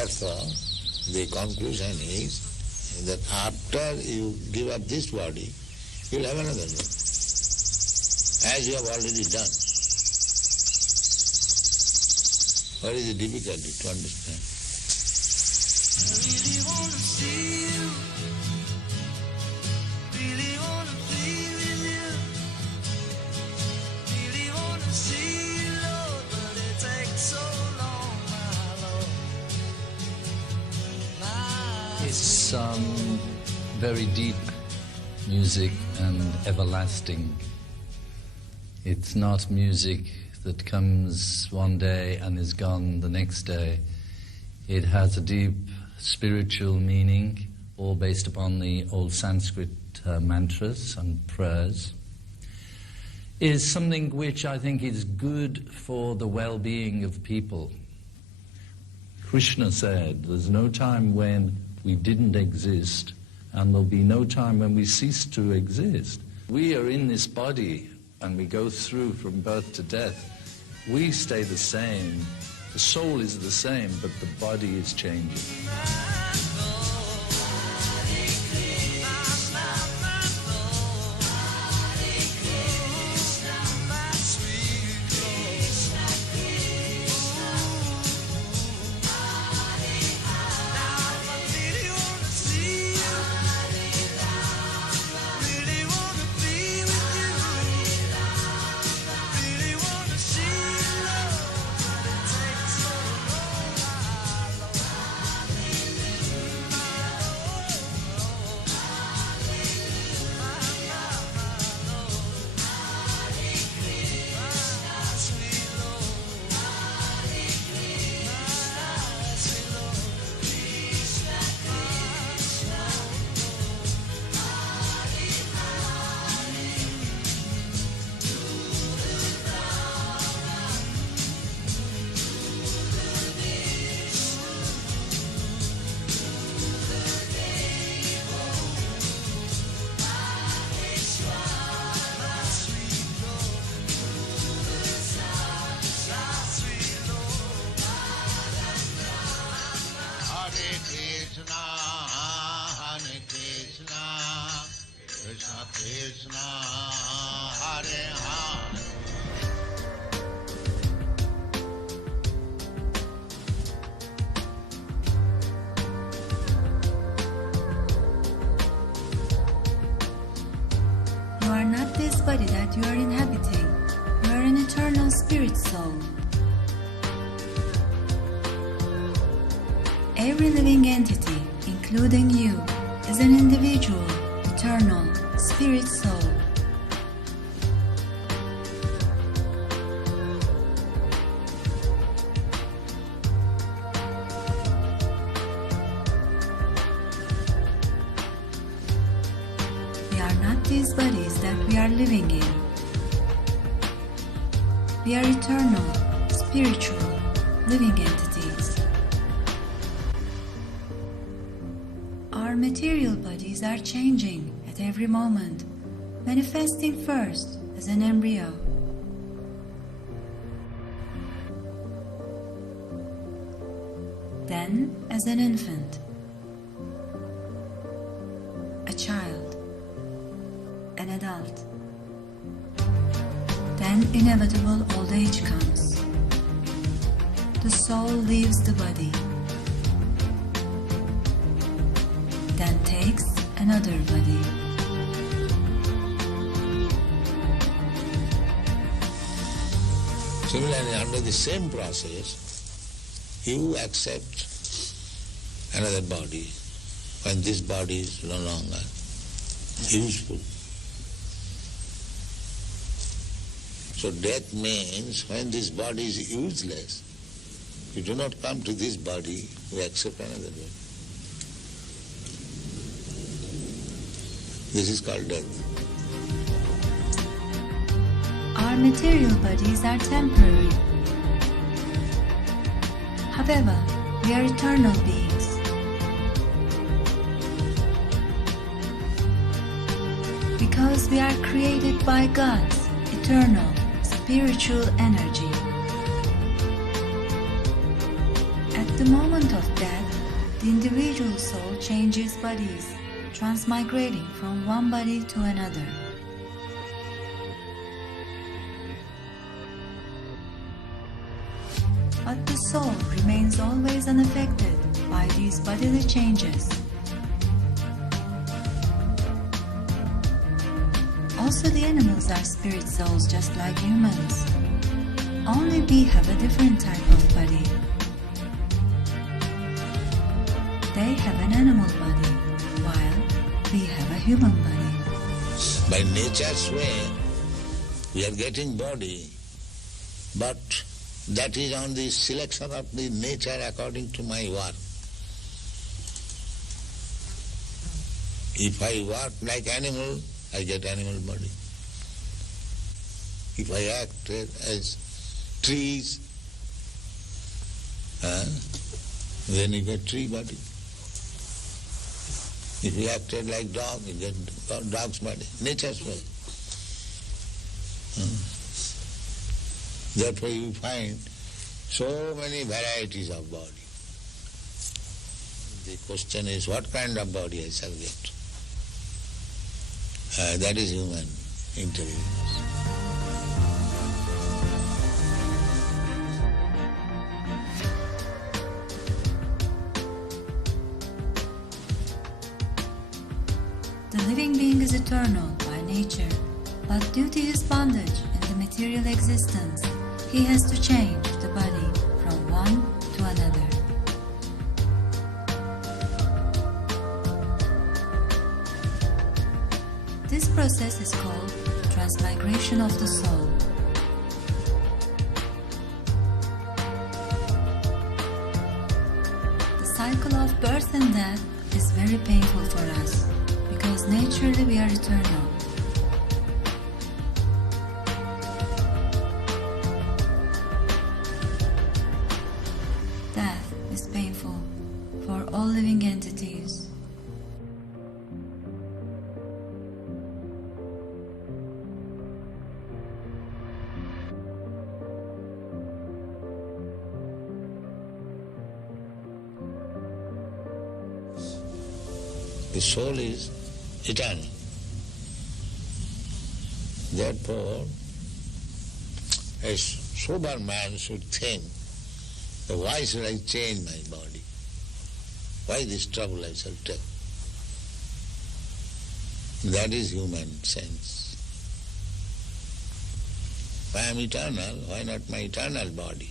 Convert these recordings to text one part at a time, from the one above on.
Therefore, the conclusion is that after you give up this body, you'll have another body, as you have already done. What is the difficulty to understand? I really want to see you, really want to be with you, really want to see you, Lord, but it takes so long, my Lord. It's very deep music and everlasting. It's not music that comes one day and is gone the next day. It has a deep spiritual meaning, all based upon the old Sanskrit mantras and prayers. Is something which I think is good for the well-being of people. Krishna said, there's no time when we didn't exist, and there'll be no time when we cease to exist. We are in this body, and we go through from birth to death. We stay the same. The soul is the same, but the body is changing. Krishna Krishna, Hare Hare. You are not this body that you are inhabiting. You are an eternal spirit soul. Every living entity, including you, is an individual, eternal, spirit soul. We are not these bodies that we are living in. We are eternal, spiritual, living entities. Our material bodies are changing at every moment, manifesting first as an embryo, then as an infant, a child, an adult. Then inevitable old age comes. The soul leaves the body, then takes another body. Similarly, under the same process, you accept another body when this body is no longer useful. So death means when this body is useless, you do not come to this body, you accept another body. This is called death. Our material bodies are temporary. However, we are eternal beings. Because we are created by God's eternal, spiritual energy. At the moment of death, the individual soul changes bodies, transmigrating from one body to another. But the soul remains always unaffected by these bodily changes. Also, the animals are spirit souls just like humans. Only we have a different type of body. They have an animal body, while we have a human body. By nature's way, we are getting body, but that is on the selection of the nature according to my work. If I work like animal, I get animal body. If I act as trees, then you get tree body. If you acted like dog, you get dog's body. Nature's way. Therefore you find so many varieties of body. The question is, what kind of body I shall get? That is human intelligence. The living being is eternal by nature, but due to his bondage in the material existence, he has to change the body from one to another. This process is called transmigration of the soul. The cycle of birth and death is very painful for us, because naturally we are eternal. Death is painful for all living entities. The soul is eternal. Therefore, a sober man should think, why should I change my body? Why this trouble I shall take? That is human sense. If I am eternal, why not my eternal body?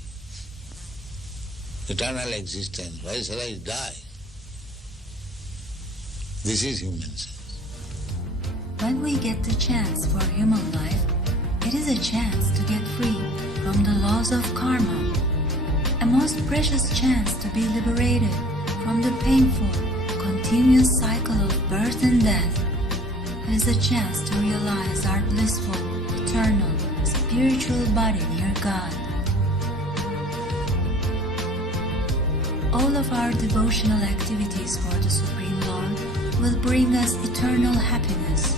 Eternal existence, why shall I die? This is human sense. When we get the chance for human life, it is a chance to get free from the laws of karma, a most precious chance to be liberated from the painful, continuous cycle of birth and death. It is a chance to realize our blissful, eternal, spiritual body near God. All of our devotional activities for the Supreme Lord will bring us eternal happiness.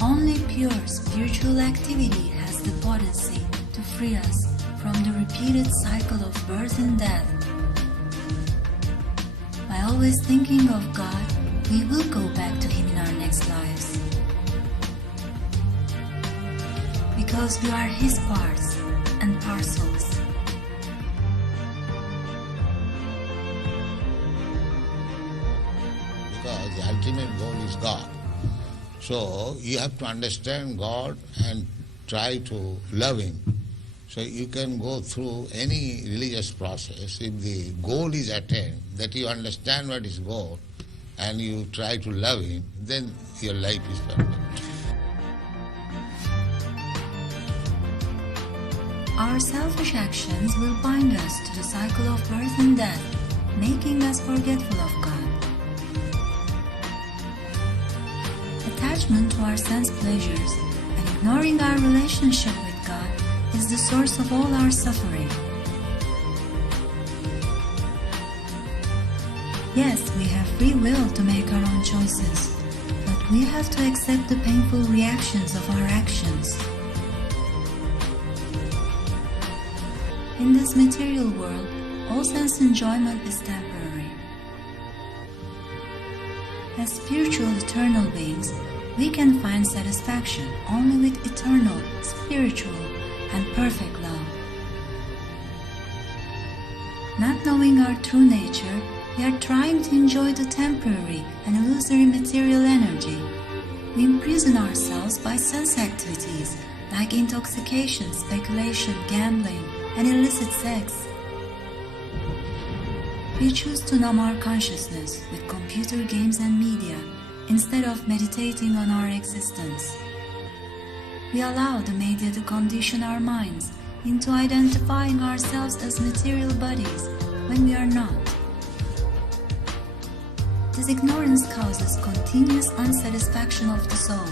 Only pure spiritual activity has the potency to free us from the repeated cycle of birth and death. By always thinking of God, we will go back to Him in our next lives. Because we are His parts and parcels. Because the ultimate goal is God. So you have to understand God and try to love Him. So you can go through any religious process. If the goal is attained, that you understand what is goal, and you try to love Him, then your life is perfect. Our selfish actions will bind us to the cycle of birth and death, making us forgetful of God. Attachment to our sense pleasures and ignoring our relationship with God is the source of all our suffering. Yes, we have free will to make our own choices, but we have to accept the painful reactions of our actions. In this material world, all sense enjoyment is temporary. As spiritual eternal beings, we can find satisfaction only with eternal, spiritual, and perfect love. Not knowing our true nature, we are trying to enjoy the temporary and illusory material energy. We imprison ourselves by sense activities like intoxication, speculation, gambling, and illicit sex. We choose to numb our consciousness with computer games and media instead of meditating on our existence. We allow the media to condition our minds into identifying ourselves as material bodies when we are not. This ignorance causes continuous unsatisfaction of the soul,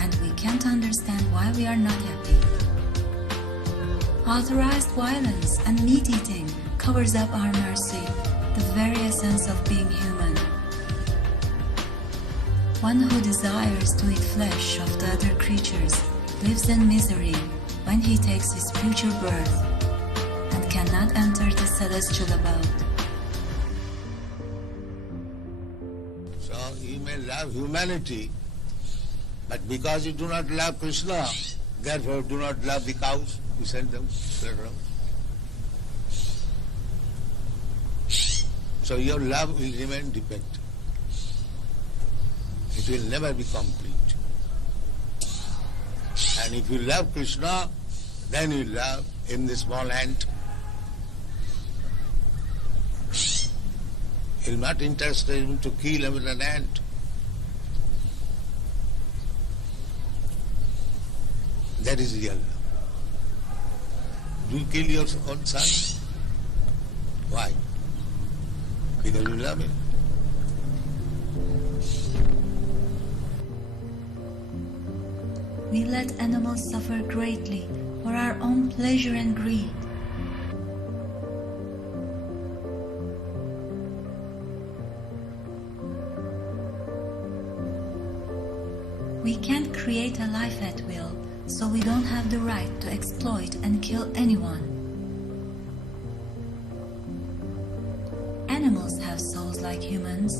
and we can't understand why we are not happy. Authorized violence and meat-eating covers up our mercy, the very essence of being human. One who desires to eat flesh of the other creatures lives in misery when he takes his future birth and cannot enter the celestial abode. So you may love humanity, but because you do not love Krishna, therefore do not love the cows, you send them later on. So your love will remain defective. It will never be complete. And if you love Krishna, then you love in the small ant. You're not interested in to kill even an ant. That is real love. Do you kill your own son? Why? Because you love him. We let animals suffer greatly for our own pleasure and greed. We can't create a life at will, so we don't have the right to exploit and kill anyone. Animals have souls like humans.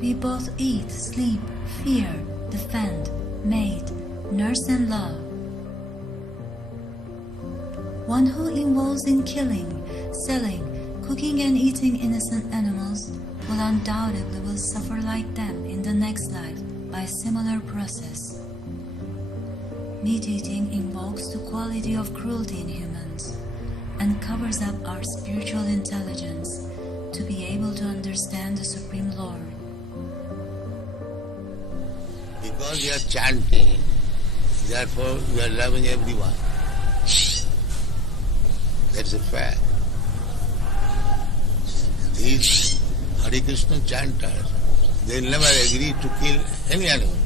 We both eat, sleep, fear, defend, mate, nurse and love. One who involves in killing, selling, cooking and eating innocent animals will undoubtedly suffer like them in the next life by a similar process. Meat eating invokes the quality of cruelty in humans and covers up our spiritual intelligence to be able to understand the Supreme Lord. Because you are chanting, therefore you are loving everyone. That's a fact. These Hare Krishna chanters, they never agree to kill any animal,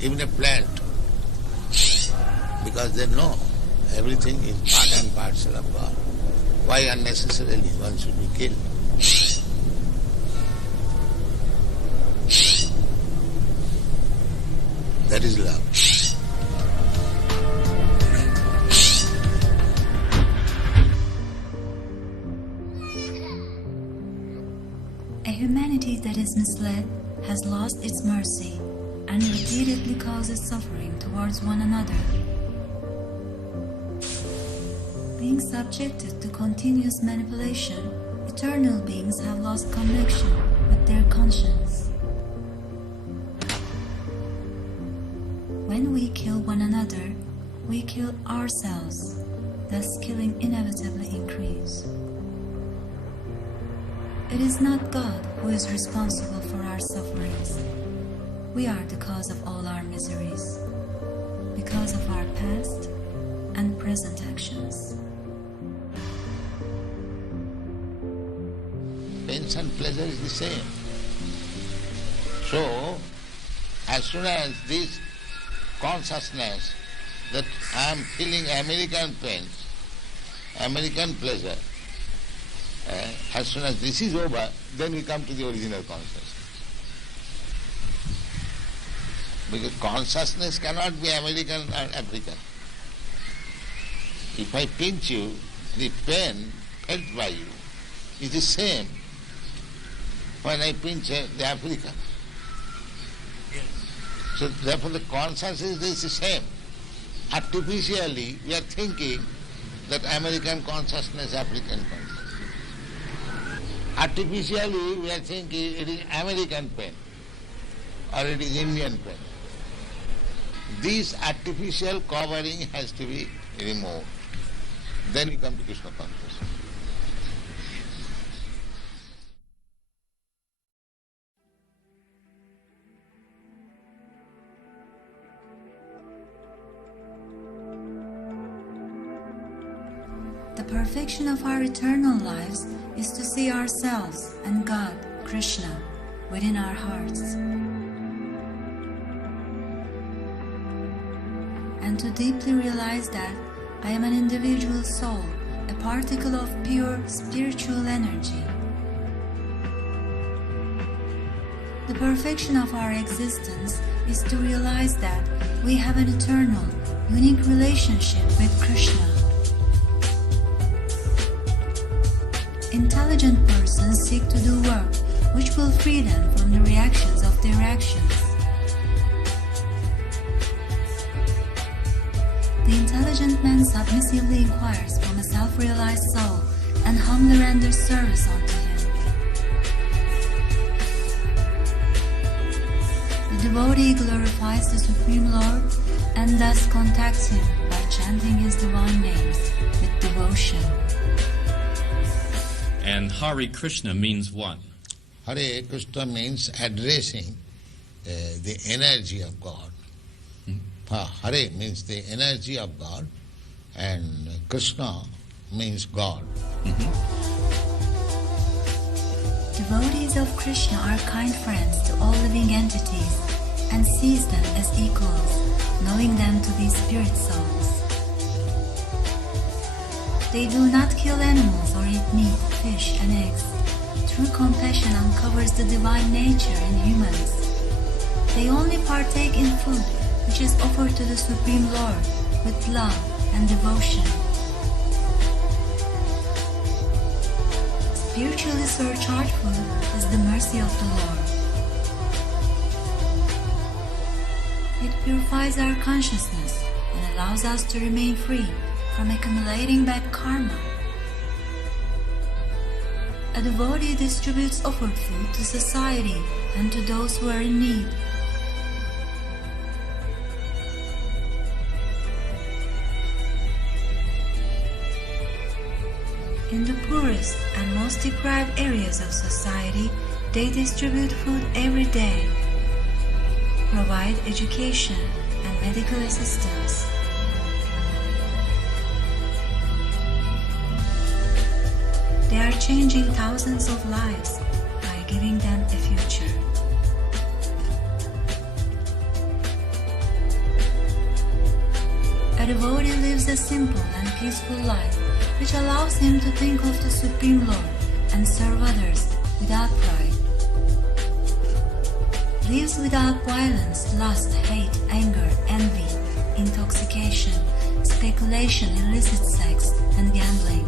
even a plant, because they know everything is part and parcel of God. Why unnecessarily one should be killed? That is love. A humanity that is misled has lost its mercy and repeatedly causes suffering towards one another. Being subjected to continuous manipulation, eternal beings have lost connection with their conscience. When we kill one another, we kill ourselves, thus killing inevitably increase. It is not God who is responsible for our sufferings. We are the cause of all our miseries, because of our past and present actions. Pains and pleasure is the same. So, as soon as this consciousness that I am feeling American pains, American pleasure. As soon as this is over, then we come to the original consciousness. Because consciousness cannot be American or African. If I pinch you, the pain felt by you is the same when I pinch the African. So therefore the consciousness is the same. Artificially we are thinking that American consciousness, African consciousness. Artificially we are thinking it is American pain or it is Indian pain. This artificial covering has to be removed. Then we come to Krishna consciousness. The perfection of our eternal lives is to see ourselves and God, Krishna, within our hearts. And to deeply realize that I am an individual soul, a particle of pure spiritual energy. The perfection of our existence is to realize that we have an eternal, unique relationship with Krishna. Intelligent persons seek to do work which will free them from the reactions of their actions. The intelligent man submissively inquires from a self-realized soul and humbly renders service unto him. The devotee glorifies the Supreme Lord and thus contacts him by chanting his divine names with devotion. And Hare Krishna means what? Hare Krishna means addressing the energy of God. Hare means the energy of God, and Krishna means God. Devotees of Krishna are kind friends to all living entities and sees them as equals, knowing them to be spirit souls. They do not kill animals or eat meat, fish, and eggs. True compassion uncovers the divine nature in humans. They only partake in food which is offered to the Supreme Lord with love and devotion. Spiritually surcharged food is the mercy of the Lord. It purifies our consciousness and allows us to remain free from accumulating bad karma. A devotee distributes offered food to society and to those who are in need. In the poorest and most deprived areas of society, they distribute food every day, provide education and medical assistance. They are changing thousands of lives by giving them a future. A devotee lives a simple and peaceful life, which allows him to think of the Supreme Lord and serve others without pride. Lives without violence, lust, hate, anger, envy, intoxication, speculation, illicit sex, and gambling.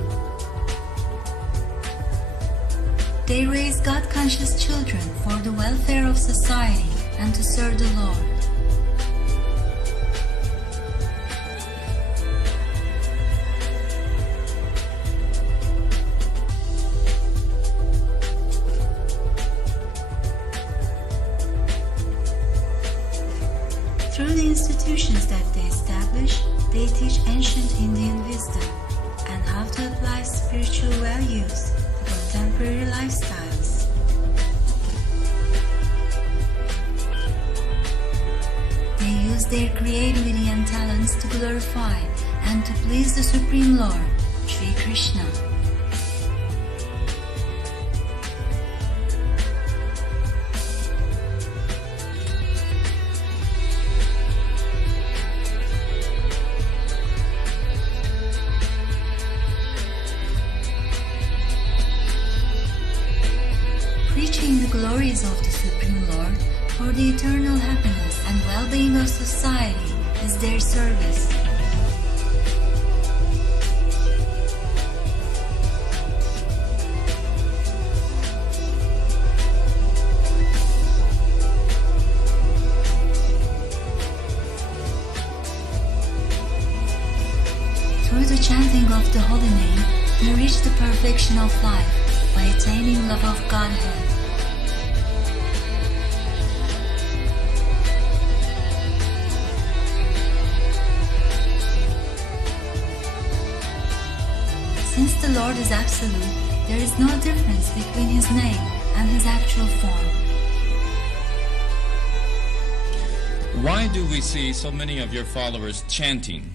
They raise God-conscious children for the welfare of society and to serve the Lord. Through the institutions that they establish, they teach ancient Indian wisdom and how to apply spiritual values to contemporary lifestyles. They use their creativity and talents to glorify and to please the Supreme Lord, Shri Krishna. seeking the glories of the Supreme Lord for the eternal happiness and well-being of society is their service. Through the chanting of the holy name, we reach the perfection of life by attaining love of Godhead. Since the Lord is absolute, there is no difference between His name and His actual form. Why do we see so many of your followers chanting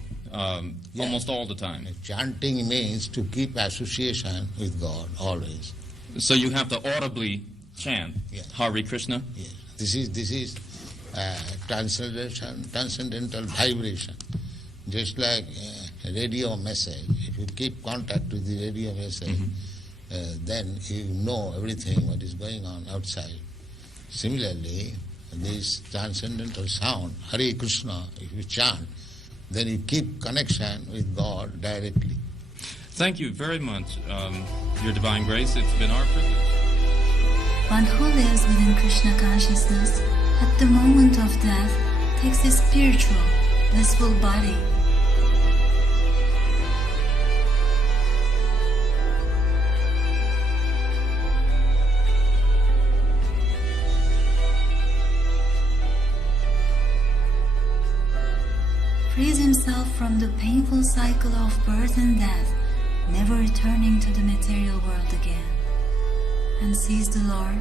almost all the time? Chanting means to keep association with God always. So you have to audibly chant Hare Krishna? Yes. This is transcendental vibration. Just like a radio message. If you keep contact with the radio message, then you know everything what is going on outside. Similarly, this transcendental sound, Hare Krishna, if you chant, then you keep connection with God directly. Thank you very much, Your Divine Grace. It's been our privilege. One who lives within Krishna consciousness at the moment of death takes a spiritual, blissful body. Frees himself from the painful cycle of birth and death, never returning to the material world again, and sees the Lord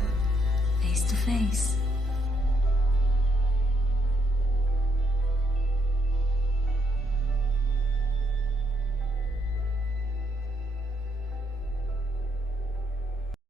face to face.